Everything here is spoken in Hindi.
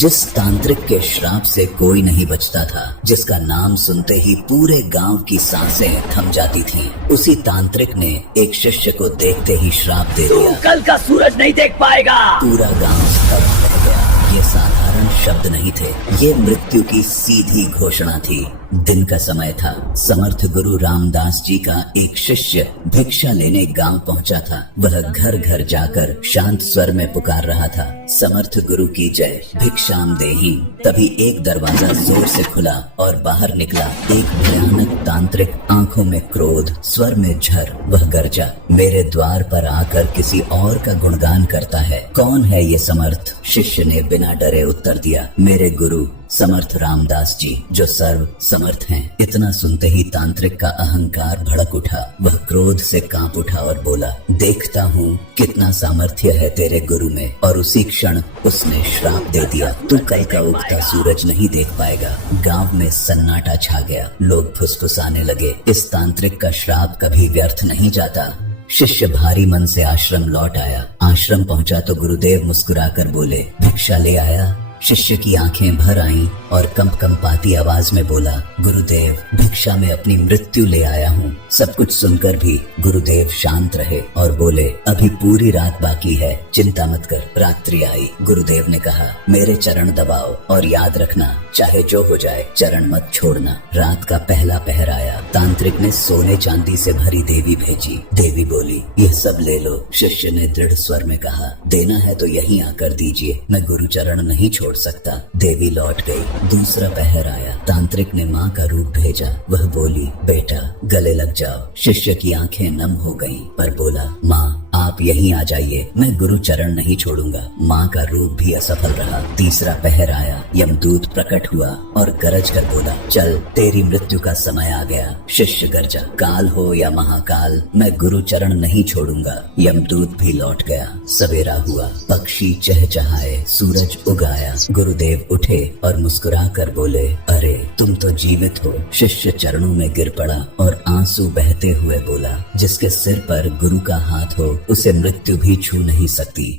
जिस तांत्रिक के श्राप से कोई नहीं बचता था, जिसका नाम सुनते ही पूरे गांव की सांसें थम जाती थीं, उसी तांत्रिक ने एक शिष्य को देखते ही श्राप दे दिया। कल का सूरज नहीं देख पाएगा। पूरा गांव स्तब्ध रह गया। ये साधारण शब्द नहीं थे, ये मृत्यु की सीधी घोषणा थी। दिन का समय था। समर्थ गुरु रामदास जी का एक शिष्य भिक्षा लेने गांव पहुंचा था। वह घर घर जाकर शांत स्वर में पुकार रहा था, समर्थ गुरु की जय, भिक्षाम देहि। तभी एक दरवाजा जोर से खुला और बाहर निकला एक भयानक तांत्रिक, आंखों में क्रोध, स्वर में झर। वह गर्जा, मेरे द्वार पर आकर किसी और का गुणगान करता है। कौन है ये समर्थ? शिष्य ने बिना डरे उत्तर दिया, मेरे गुरु समर्थ रामदास जी, जो सर्व समर्थ हैं। इतना सुनते ही तांत्रिक का अहंकार भड़क उठा। वह क्रोध से कांप उठा और बोला, देखता हूँ कितना सामर्थ्य है तेरे गुरु में। और उसी क्षण उसने श्राप दे दिया, तू कल का उगता सूरज नहीं देख पाएगा। गांव में सन्नाटा छा गया। लोग फुसफुसाने लगे, इस तांत्रिक का श्राप कभी व्यर्थ नहीं जाता। शिष्य भारी मन से आश्रम लौट आया। आश्रम पहुंचा तो गुरुदेव मुस्कुराकर बोले, भिक्षा ले आया? शिष्य की आंखें भर आईं और कंपकंपाती आवाज में बोला, गुरुदेव, भिक्षा में अपनी मृत्यु ले आया हूँ। सब कुछ सुनकर भी गुरुदेव शांत रहे और बोले, अभी पूरी रात बाकी है, चिंता मत कर। रात्रि आई। गुरुदेव ने कहा, मेरे चरण दबाओ और याद रखना, चाहे जो हो जाए चरण मत छोड़ना। रात का पहला पहर आया। तांत्रिक ने सोने चांदी से भरी देवी भेजी। देवी बोली, यह सब ले लो। शिष्य ने दृढ़ स्वर में कहा, देना है तो यहीं आकर दीजिए, मैं गुरु चरण नहीं छोड़ सकता। देवी लौट गई। दूसरा पहर आया। तांत्रिक ने माँ का रूप भेजा। वह बोली, बेटा गले लग जाओ। शिष्य की आंखें नम हो गईं, पर बोला, माँ आप यहीं आ जाइए, मैं गुरु चरण नहीं छोड़ूंगा। माँ का रूप भी असफल रहा। तीसरा पहर आया। यमदूत प्रकट हुआ और गरज कर बोला, चल तेरी मृत्यु का समय आ गया। शिष्य गरजा, काल हो या महाकाल, मैं गुरु चरण नहीं छोड़ूंगा। यमदूत भी लौट गया। सवेरा हुआ। पक्षी चहचहाए, सूरज उगाया। गुरुदेव उठे और मुस्कुरा कर बोले, अरे तुम तो जीवित हो। शिष्य चरणों में गिर पड़ा और आंसू बहते हुए बोला, जिसके सिर पर गुरु का हाथ हो उसे मृत्यु भी छू नहीं सकती।